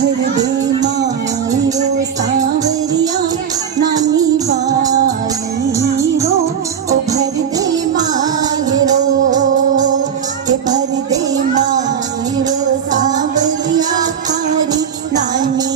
भर दे मायरो सांवरिया नानी by rho ओ भर दे मायरो के भर दे मायरो सांवरिया थारी नानी